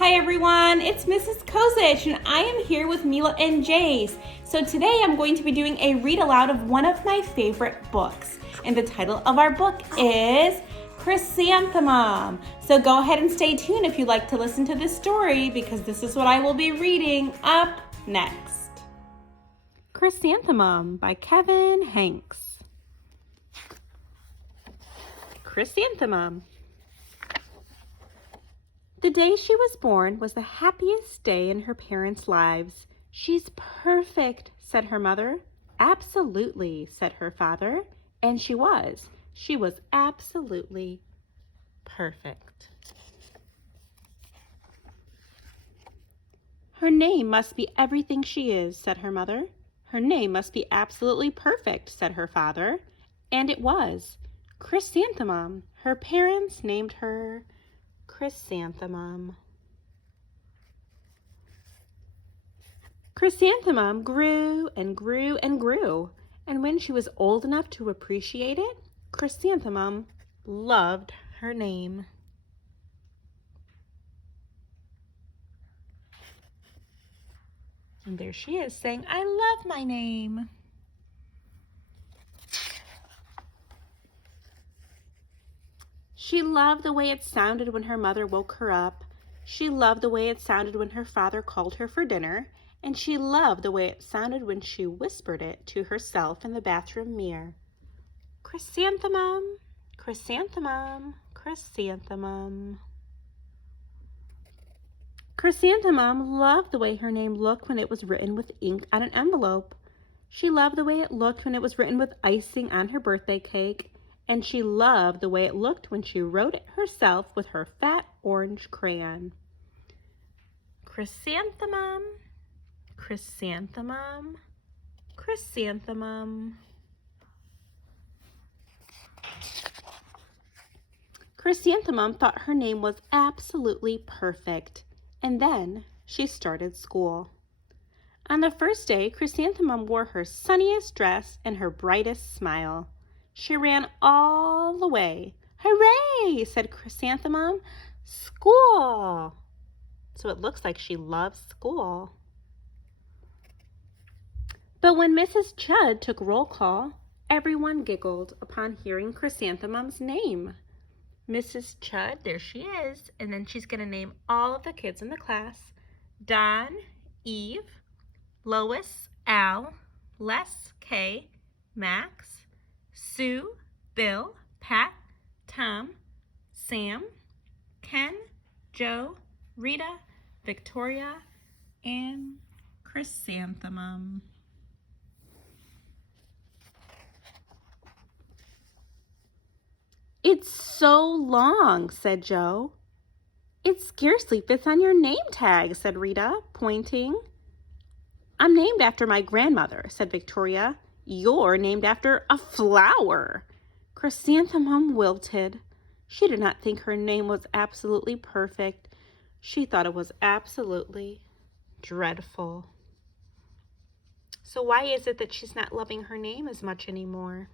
Hi everyone, it's Mrs. Kozich and I am here with Mila and Jace. So today I'm going to be doing a read aloud of one of my favorite books. And the title of our book is Chrysanthemum. So go ahead and stay tuned if you'd like to listen to this story because this is what I will be reading up next. Chrysanthemum by Kevin Hanks. Chrysanthemum. The day she was born was the happiest day in her parents' lives. "She's perfect," said her mother. "Absolutely," said her father. And she was. She was absolutely perfect. "Her name must be everything she is," said her mother. "Her name must be absolutely perfect," said her father. And it was. Chrysanthemum. Her parents named her Chrysanthemum. Chrysanthemum grew and grew and grew, and when she was old enough to appreciate it, Chrysanthemum loved her name. And there she is saying, "I love my name." She loved the way it sounded when her mother woke her up. She loved the way it sounded when her father called her for dinner. And she loved the way it sounded when she whispered it to herself in the bathroom mirror. Chrysanthemum, chrysanthemum, chrysanthemum. Chrysanthemum loved the way her name looked when it was written with ink on an envelope. She loved the way it looked when it was written with icing on her birthday cake. And she loved the way it looked when she wrote it herself with her fat orange crayon. Chrysanthemum, chrysanthemum, chrysanthemum. Chrysanthemum thought her name was absolutely perfect. And then she started school. On the first day, Chrysanthemum wore her sunniest dress and her brightest smile. She ran all the way. "Hooray!" said Chrysanthemum. "School!" So it looks like she loves school. But when Mrs. Chud took roll call, everyone giggled upon hearing Chrysanthemum's name. Mrs. Chud, there she is, and then she's going to name all of the kids in the class. Don, Eve, Lois, Al, Les, Kay, Max, Sue, Bill, Pat, Tom, Sam, Ken, Joe, Rita, Victoria, and Chrysanthemum. "It's so long," said Joe. "It scarcely fits on your name tag," said Rita, pointing. "I'm named after my grandmother," said Victoria. "You're named after a flower." Chrysanthemum wilted. She did not think her name was absolutely perfect. She thought it was absolutely dreadful. So why is it that she's not loving her name as much anymore?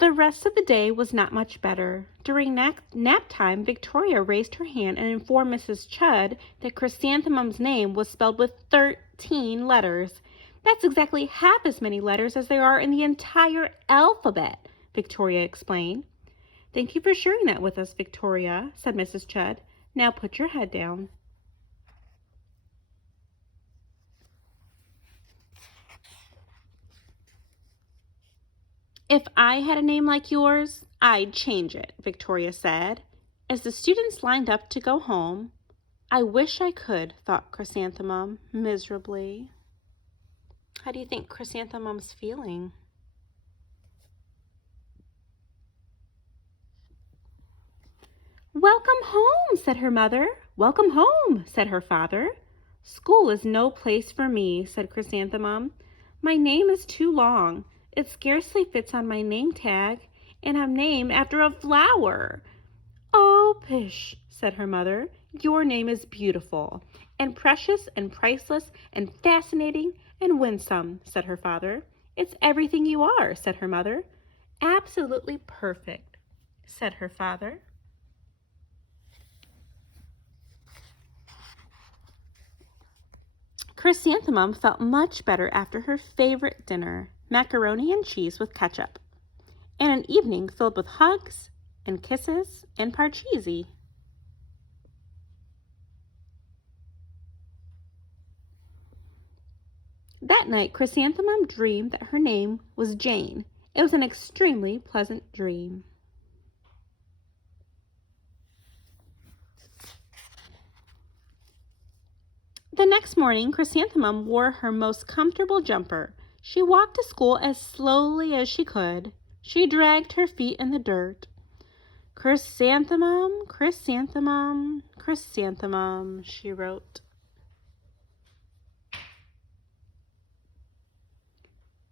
The rest of the day was not much better. During nap time, Victoria raised her hand and informed Mrs. Chud that Chrysanthemum's name was spelled with 13 letters. "That's exactly half as many letters as there are in the entire alphabet," Victoria explained. "Thank you for sharing that with us, Victoria," said Mrs. Chud. "Now put your head down." "If I had a name like yours, I'd change it," Victoria said. As the students lined up to go home, "I wish I could," thought Chrysanthemum miserably. How do you think Chrysanthemum's feeling? "Welcome home," said her mother. "Welcome home," said her father. "School is no place for me," said Chrysanthemum. "My name is too long. It scarcely fits on my name tag, and I'm named after a flower." "Oh, pish," said her mother. "Your name is beautiful, and precious, and priceless, and fascinating, and winsome," said her father. "It's everything you are," said her mother. "Absolutely perfect," said her father. Chrysanthemum felt much better after her favorite dinner, macaroni and cheese with ketchup, and an evening filled with hugs and kisses and parcheesi. That night, Chrysanthemum dreamed that her name was Jane. It was an extremely pleasant dream. The next morning, Chrysanthemum wore her most comfortable jumper. She walked to school as slowly as she could. She dragged her feet in the dirt. Chrysanthemum, chrysanthemum, chrysanthemum, she wrote.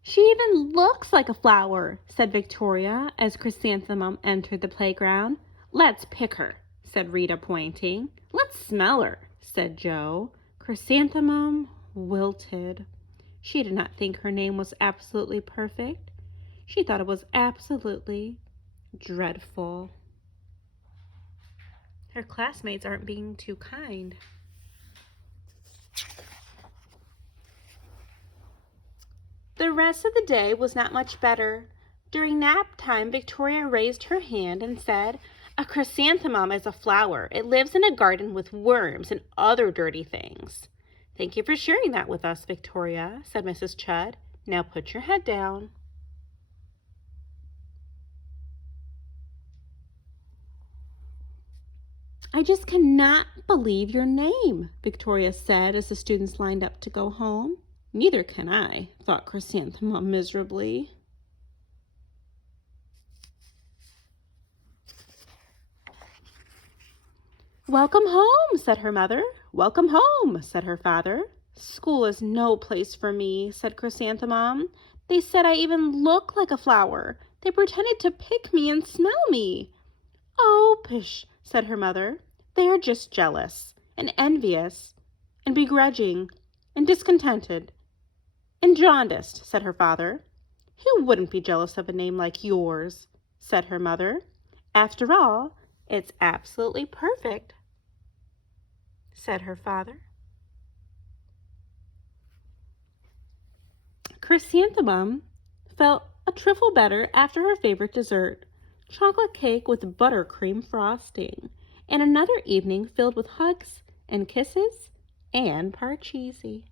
She even looks like a flower, said Victoria as Chrysanthemum entered the playground. Let's pick her, said Rita, pointing. Let's smell her, said Joe. Chrysanthemum wilted. She did not think her name was absolutely perfect. She thought it was absolutely dreadful. Her classmates aren't being too kind. The rest of the day was not much better. During nap time, Victoria raised her hand and said, "A chrysanthemum is a flower. It lives in a garden with worms and other dirty things." "Thank you for sharing that with us, Victoria," said Mrs. Chud. "Now put your head down." "I just cannot believe your name," Victoria said as the students lined up to go home. "Neither can I," thought Chrysanthemum miserably. "Welcome home," said her mother. "Welcome home," said her father. "School is no place for me," said Chrysanthemum. "They said I even look like a flower. They pretended to pick me and smell me." "Oh, pish," said her mother. "They are just jealous and envious and begrudging and discontented and jaundiced," said her father. "Who wouldn't be jealous of a name like yours?" said her mother. "After all, it's absolutely perfect," said her father. Chrysanthemum felt a trifle better after her favorite dessert, chocolate cake with buttercream frosting, and another evening filled with hugs and kisses and parcheesi.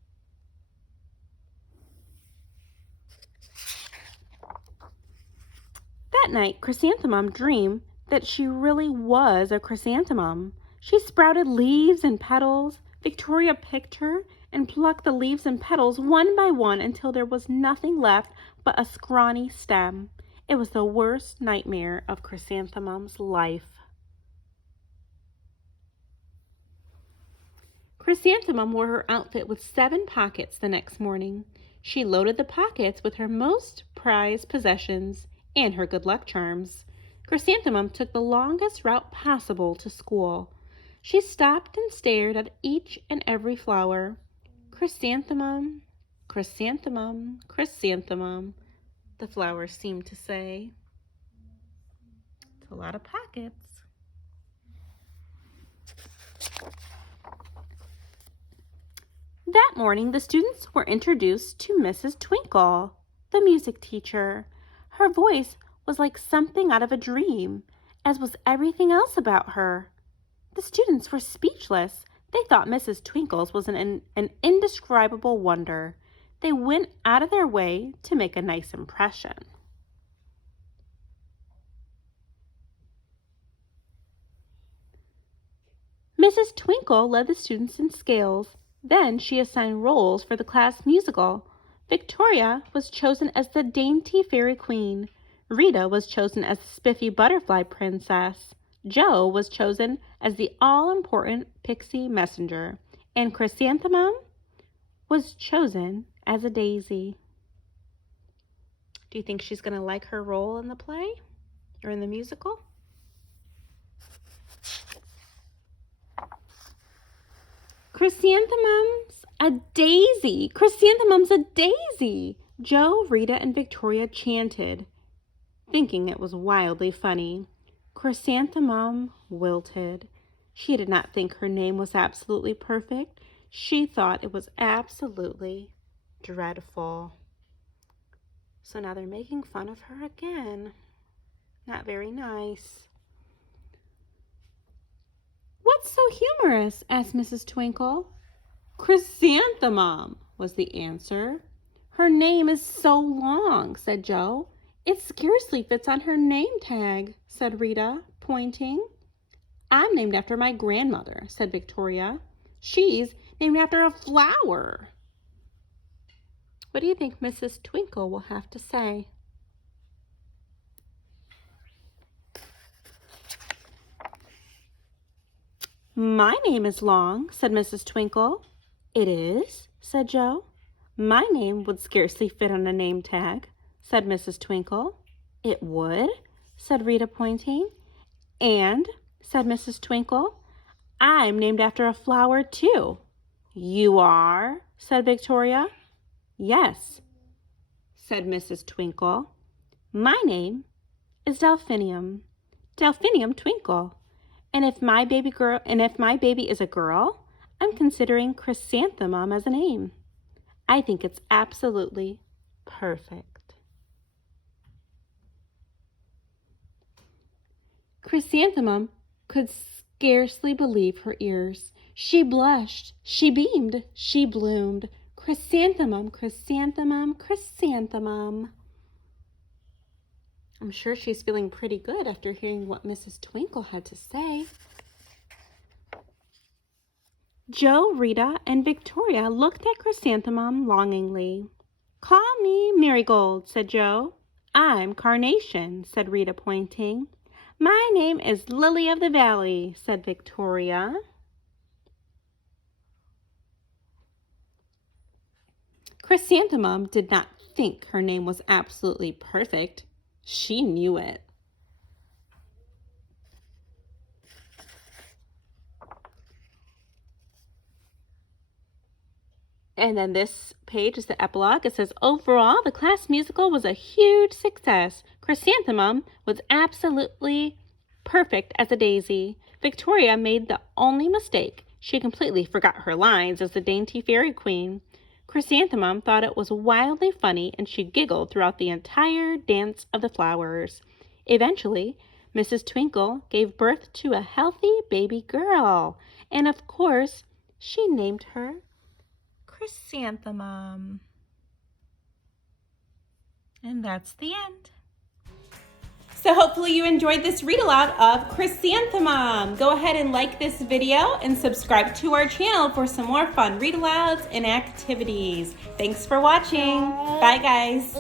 That night, Chrysanthemum dreamed that she really was a chrysanthemum. She sprouted leaves and petals. Victoria picked her and plucked the leaves and petals one by one until there was nothing left but a scrawny stem. It was the worst nightmare of Chrysanthemum's life. Chrysanthemum wore her outfit with 7 pockets the next morning. She loaded the pockets with her most prized possessions and her good luck charms. Chrysanthemum took the longest route possible to school. She stopped and stared at each and every flower. "Chrysanthemum, chrysanthemum, chrysanthemum," the flowers seemed to say. It's a lot of pockets. That morning, the students were introduced to Mrs. Twinkle, the music teacher. Her voice was like something out of a dream, as was everything else about her. The students were speechless. They thought Mrs. Twinkle's was an indescribable wonder. They went out of their way to make a nice impression. Mrs. Twinkle led the students in scales. Then she assigned roles for the class musical. Victoria was chosen as the dainty fairy queen. Rita was chosen as the spiffy butterfly princess. Joe was chosen as the all-important pixie messenger. And Chrysanthemum was chosen as a daisy. Do you think she's going to like her role in the play or in the musical? Chrysanthemum's a daisy! Chrysanthemum's a daisy! Joe, Rita, and Victoria chanted, thinking it was wildly funny. Chrysanthemum wilted. She did not think her name was absolutely perfect. She thought it was absolutely dreadful. So now they're making fun of her again. Not very nice. "What's so humorous?" asked Mrs. Twinkle. "Chrysanthemum," was the answer. "Her name is so long," said Joe. "It scarcely fits on her name tag," said Rita, pointing. "I'm named after my grandmother," said Victoria. "She's named after a flower." What do you think Mrs. Twinkle will have to say? "My name is long," said Mrs. Twinkle. "It is?" said Joe. "My name would scarcely fit on a name tag," said Mrs. Twinkle. "It would?" said Rita, pointing. "And," said Mrs. Twinkle, "I'm named after a flower, too." "You are?" said Victoria. "Yes," said Mrs. Twinkle. "My name is Delphinium Twinkle. And if my baby is a girl, I'm considering Chrysanthemum as a name. I think it's absolutely perfect." Chrysanthemum could scarcely believe her ears. She blushed, she beamed, she bloomed. Chrysanthemum, chrysanthemum, chrysanthemum. I'm sure she's feeling pretty good after hearing what Mrs. Twinkle had to say. Joe, Rita, and Victoria looked at Chrysanthemum longingly. "Call me Marigold," said Joe. "I'm Carnation," said Rita, pointing. "My name is Lily of the Valley," said Victoria. Chrysanthemum did not think her name was absolutely perfect. She knew it. And then this page is the epilogue. It says, "Overall, the class musical was a huge success. Chrysanthemum was absolutely perfect as a daisy. Victoria made the only mistake. She completely forgot her lines as the dainty fairy queen. Chrysanthemum thought it was wildly funny, and she giggled throughout the entire dance of the flowers. Eventually, Mrs. Twinkle gave birth to a healthy baby girl, and of course, she named her Chrysanthemum." And that's the end. So hopefully you enjoyed this read aloud of Chrysanthemum. Go ahead and like this video and subscribe to our channel for some more fun read alouds and activities. Thanks for watching. Bye guys.